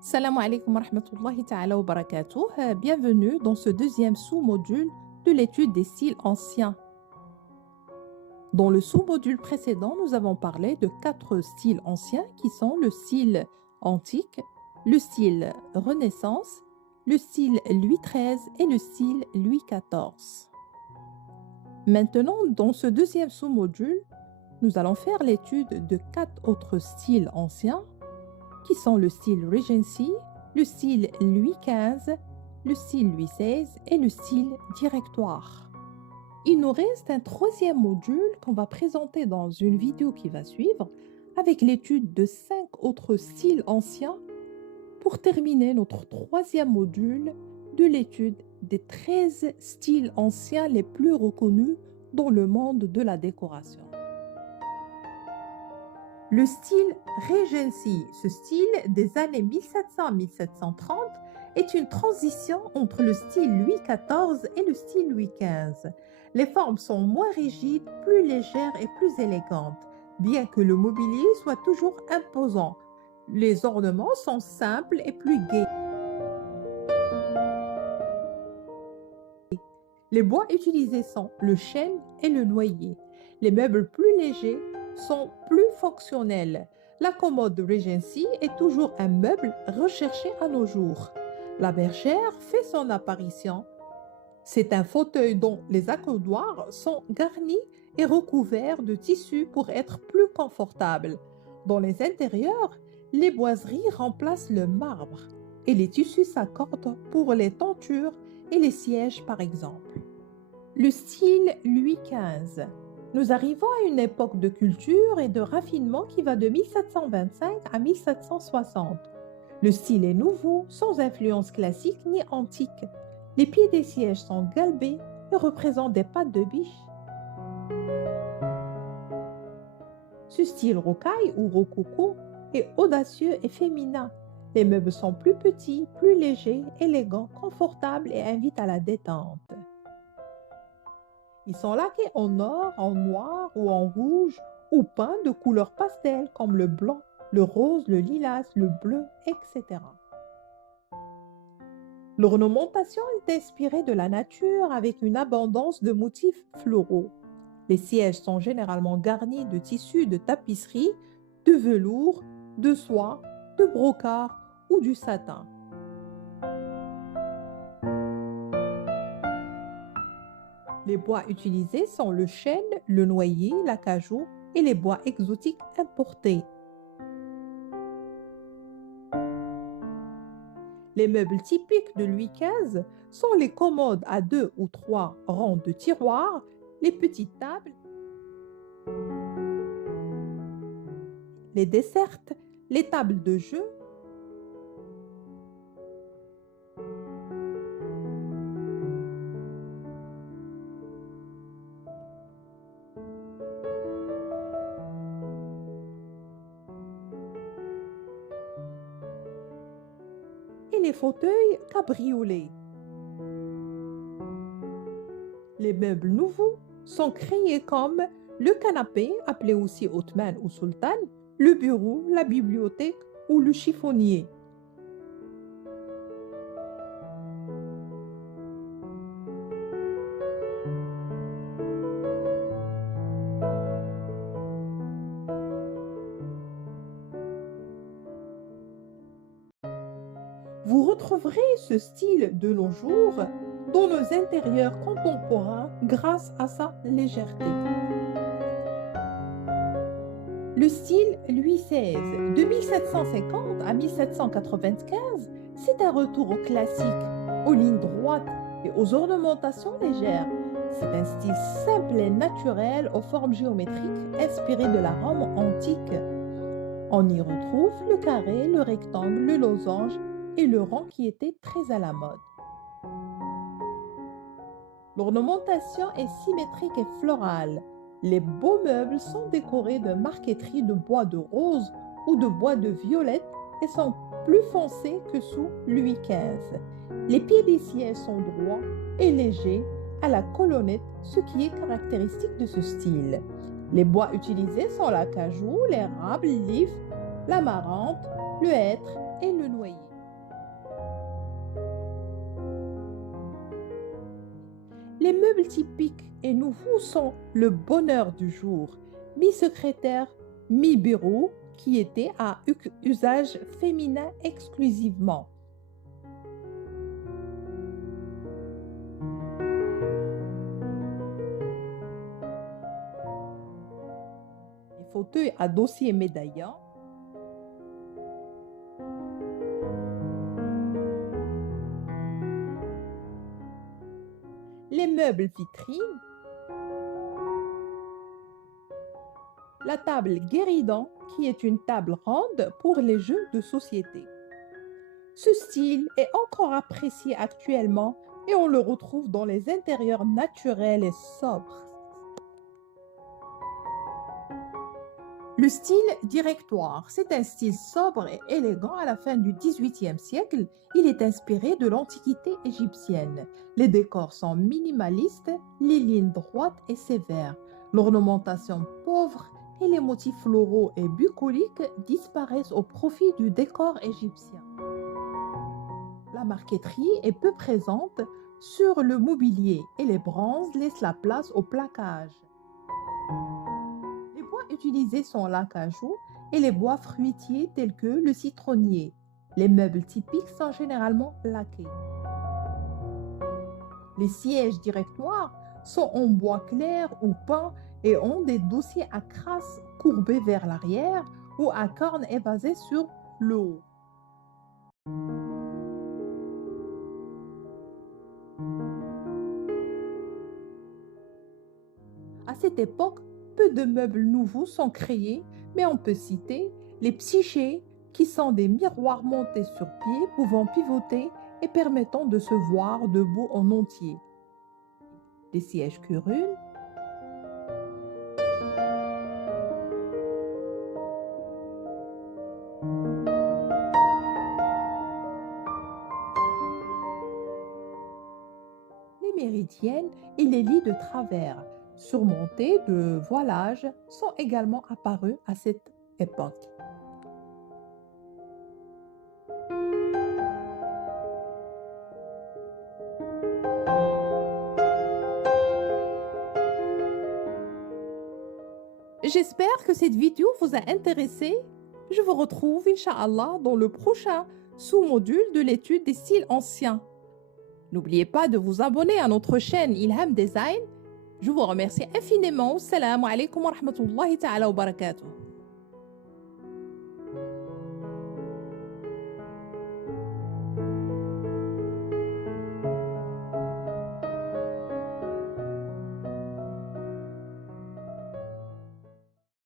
Salam alaikum wa rahmatullahi ta'ala wa barakatuh. Bienvenue dans ce deuxième sous-module de l'étude des styles anciens. Dans le sous-module précédent, nous avons parlé de 4 styles anciens qui sont le style antique, le style Renaissance, le style Louis XIII et le style Louis XIV. Maintenant, dans ce deuxième sous-module, nous allons faire l'étude de 4 autres styles anciens qui sont le style Regency, le style Louis XV, le style Louis XVI et le style Directoire. Il nous reste un troisième module qu'on va présenter dans une vidéo qui va suivre avec l'étude de 5 autres styles anciens pour terminer notre troisième module de l'étude des 13 styles anciens les plus reconnus dans le monde de la décoration. Le style Regency, ce style des années 1700 à 1730, est une transition entre le style Louis XIV et le style Louis XV. Les formes sont moins rigides, plus légères et plus élégantes, bien que le mobilier soit toujours imposant. Les ornements sont simples et plus gais. Les bois utilisés sont le chêne et le noyer. Les meubles plus légers sont plus fonctionnels. La commode Regency est toujours un meuble recherché à nos jours. La bergère fait son apparition. C'est un fauteuil dont les accoudoirs sont garnis et recouverts de tissu pour être plus confortables. Dans les intérieurs, les boiseries remplacent le marbre et les tissus s'accordent pour les tentures et les sièges par exemple. Le style Louis XV. Nous arrivons à une époque de culture et de raffinement qui va de 1725 à 1760. Le style est nouveau, sans influence classique ni antique. Les pieds des sièges sont galbés et représentent des pattes de biche. Ce style rocaille ou rococo est audacieux et féminin. Les meubles sont plus petits, plus légers, élégants, confortables et invitent à la détente. Ils sont laqués en or, en noir ou en rouge ou peints de couleurs pastel comme le blanc, le rose, le lilas, le bleu, etc. L'ornementation est inspirée de la nature avec une abondance de motifs floraux. Les sièges sont généralement garnis de tissus de tapisserie, de velours, de soie, de brocart ou du satin. Les bois utilisés sont le chêne, le noyer, l'acajou et les bois exotiques importés. Les meubles typiques de Louis XV sont les commodes à 2 ou 3 rangs de tiroirs, les petites tables, les dessertes, les tables de jeu, et les fauteuils cabriolets. Les meubles nouveaux sont créés comme le canapé, appelé aussi ottoman ou sultan, le bureau, la bibliothèque ou le chiffonnier. Vous retrouverez ce style de nos jours dans nos intérieurs contemporains grâce à sa légèreté. Le style Louis XVI, de 1750 à 1795, c'est un retour au classique, aux lignes droites et aux ornementations légères. C'est un style simple et naturel aux formes géométriques inspirées de la Rome antique. On y retrouve le carré, le rectangle, le losange et le rond qui était très à la mode. L'ornementation est symétrique et florale. Les beaux meubles sont décorés de marqueterie de bois de rose ou de bois de violette et sont plus foncés que sous Louis XV. Les pieds des sièges sont droits et légers à la colonnette, ce qui est caractéristique de ce style. Les bois utilisés sont l'acajou, l'érable, l'if, l'amarante, le hêtre et le noyer. Les meubles typiques et nouveaux sont le bonheur du jour, mi-secrétaire, mi-bureau, qui était à usage féminin exclusivement. Les fauteuils à dossier médaillant, les meubles vitrines, la table guéridon qui est une table ronde pour les jeux de société. Ce style est encore apprécié actuellement et on le retrouve dans les intérieurs naturels et sobres. Le style directoire, c'est un style sobre et élégant à la fin du XVIIIe siècle. Il est inspiré de l'Antiquité égyptienne. Les décors sont minimalistes, les lignes droites et sévères, l'ornementation pauvre et les motifs floraux et bucoliques disparaissent au profit du décor égyptien. La marqueterie est peu présente sur le mobilier et les bronzes laissent la place au plaquage. Les bois utilisés sont l'acajou et les bois fruitiers tels que le citronnier. Les meubles typiques sont généralement laqués. Les sièges directoires sont en bois clair ou peint et ont des dossiers à crasse courbés vers l'arrière ou à cornes évasées sur le haut. À cette époque, peu de meubles nouveaux sont créés, mais on peut citer les psychés, qui sont des miroirs montés sur pied, pouvant pivoter et permettant de se voir debout en entier. Les sièges curules, les méridiennes et les lits de travers, surmontés de voilages, sont également apparus à cette époque. J'espère que cette vidéo vous a intéressé. Je vous retrouve, Inch'Allah, dans le prochain sous-module de l'étude des styles anciens. N'oubliez pas de vous abonner à notre chaîne Ilham Design. Je vous remercie infiniment. Assalamu alaikum wa rahmatullahi ta'ala wa barakatuh.